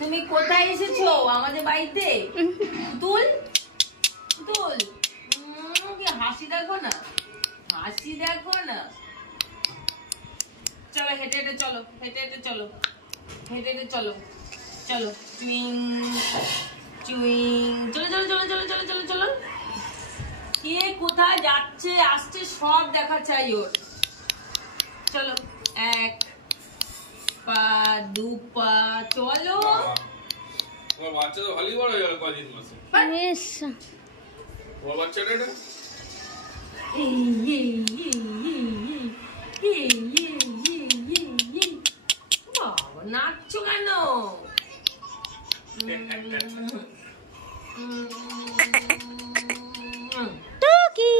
তুমি কোথায় এসেছো আমাদের বাড়িতে? তুল তুল কি হাসি দেখো না, হাসি দেখো না। চলো হেঁটে হেঁটে চলো, হেঁটে হেঁটে চলো, হেঁটে হেঁটে চলো, চলো চুইং চুইং, চলো চলো চলো চলো চলো চলো চলো। কে কোথায় যাচ্ছে আসছে সব দেখা চাই ওর। চলো 1 পা 2 পা চলো। তোমার বাচ্চা তো ভালোই বড় হয়ে গেল কদিন মাসে। বেশ তোমার বাচ্চাটা এটা বাবা নাচছো কেন? টুকি